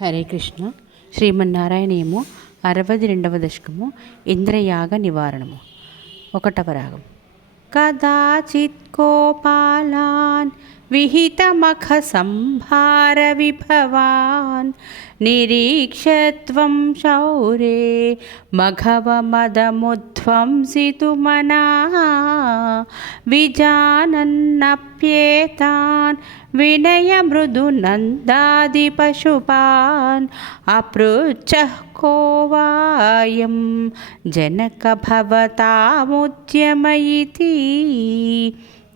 హరే కృష్ణ. శ్రీమన్నారాయణేమో అరవది రెండవ దశకము ఇంద్రయాగ నివారణము. ఒకటవ రాగం. కదాచిత్ కోపాలాన్ विहितमखसंभारविभवान् निरीक्षत्वं शौरे मघवमदमुध्वंसितुमनाः विजानन्नप्येतान् विनयमृदुनन्दादिपशुपान् अपृच्छः को वायं जनकभवतामुद्यम इति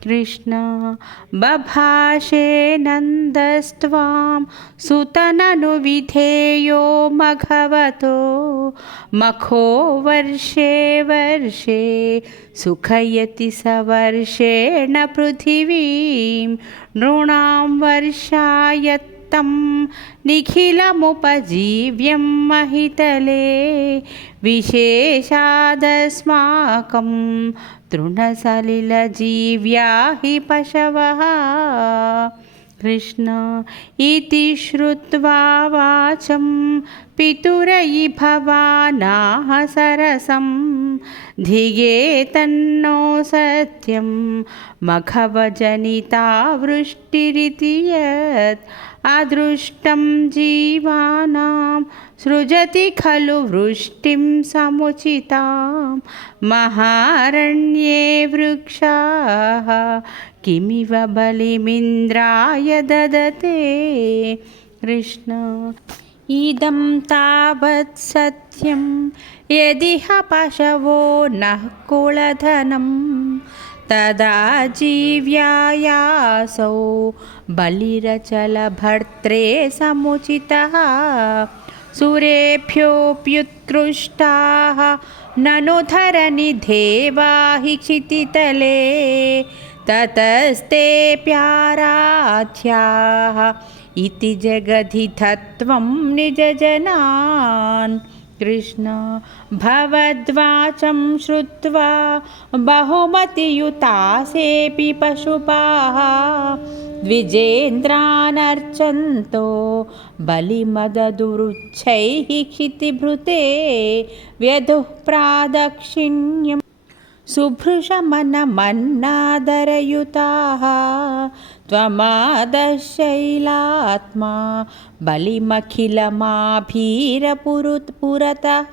कृष्ण। बभाषे नन्दस्त्वां सुतननुविधेयो मघवतो। मखो वर्षे वर्षे सुखयति स वर्षेण पृथिवीं। नृणां वर्षायत् तं निखिलमुपजीव्यं महितले। विशेषादस्माकं तृणसलिलजीव्या हि पशवः कृष्ण इति श्रुत्वा वाचं पितुरयि भवानाः सरसं धिये तन्नो सत्यं मघवजनिता वृष्टिरिति यत् अदृष्टं जीवानां सृजति खलु वृष्टिं समुचितां महारण्ये वृक्षाः किमिव बलिमिन्द्राय ददते कृष्ण इदं तावत् सत्यं यदिह पशवो नः कुलधनं तदा जीव्यायासौ बलिरचलभर्त्रे समुचितः, सुरेभ्योऽप्युत्कृष्टाः ननु धरनिधेवा हि क्षितितले ततस्तेऽप्याराध्याः इति जगधिथत्वं निजजनान्। कृष्ण, भवद्वाचं श्रुत्वा बहुमतियुतासेऽपि पशुपाः द्विजेन्द्रानर्चन्तो बलिमददुरुच्छैः क्षितिभृते व्यधुः प्रादक्षिण्यम् शुभृशमनमन्नादरयुताः त्वमादशैलात्मा बलिमखिलमाभीरपुरुत्। पुरतः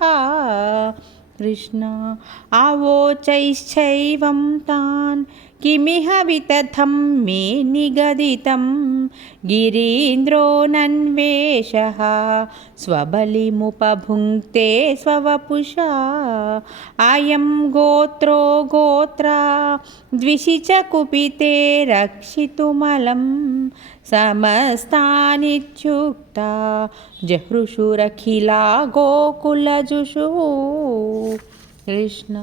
कृष्ण आवोचैश्चैवं तान् किमिह वितथं मे निगदितं गिरीन्द्रो नन्वेषः, स्वबलिमुपभुङ्क्ते स्ववपुषा अयं गोत्रो गोत्रा, द्विषि च कुपिते रक्षितुमलं समस्तानित्युक्ता, जहृषुरखिला गोकुलजुषु। कृष्ण।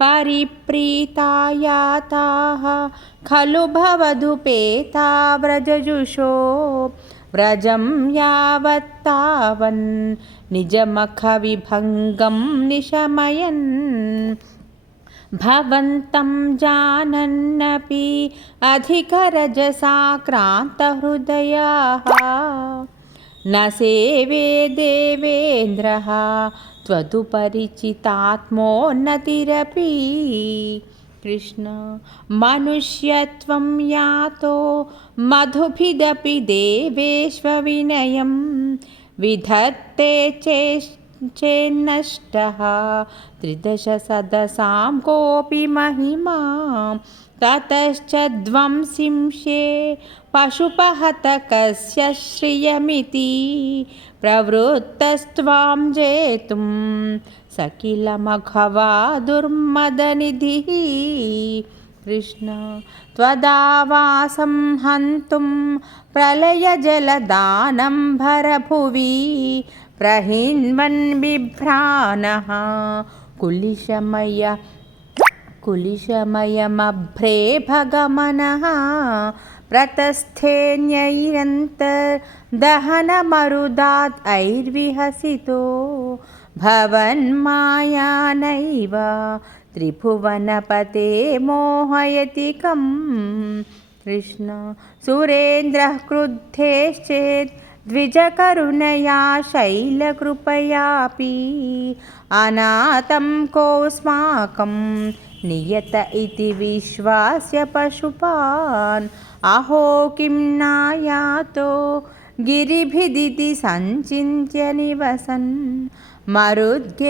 परिप्रीतायाताः खलु भवधुपेता व्रजजुषो। व्रजं यावत्तावन् निजमखविभङ्गं निशमयन्। भवन्तं जानन्नपि अधिकरजसा क्रान्तहृदयाः न सेवे देवेन्द्रः त्वदुपरिचितात्मोन्नतिरपि कृष्ण मनुष्यत्वं यातो मधुभिदपि देवेष्वविनयं। विधत्ते चेष् चेन्नष्टः। त्रिदशसदसां कोऽपि महिमां ततश्च ध्वंसिंशे पशुपहतकस्य श्रियमिति प्रवृत्तस्त्वां जेतुं स किल मघवा दुर्मदनिधिः कृष्ण त्वदावासं हन्तुं प्रलयजलदानं भरभुवि प्रहिन्वन् बिभ्राणः कुलिशमय कुलिशमयमभ्रे भगमनः प्रतस्थेऽन्यैरन्तर्दहनमरुदात् ऐर्विहसितो। भवन्मायानैव त्रिभुवनपते मोहयति कम्। कृष्ण, सुरेन्द्रः क्रुद्धेश्चेत् द्विजकरुणया शैलकृपयापि अनाथं कोऽस्माकं नियत इति विश्वास्य पशुपान् अहो किं नायातो गिरिभिदिति सञ्चिन्त्य निवसन् मरुद्गेहाधीशा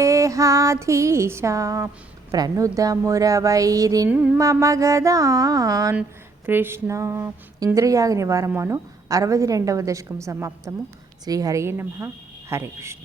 ప్రణుదమురవైరిన్మమ గదాన్ కృష్ణ ఇంద్రయాగ నివారమును అరవై రెండవ దశకం సమాప్తము శ్రీ హరే నమ హరే కృష్ణ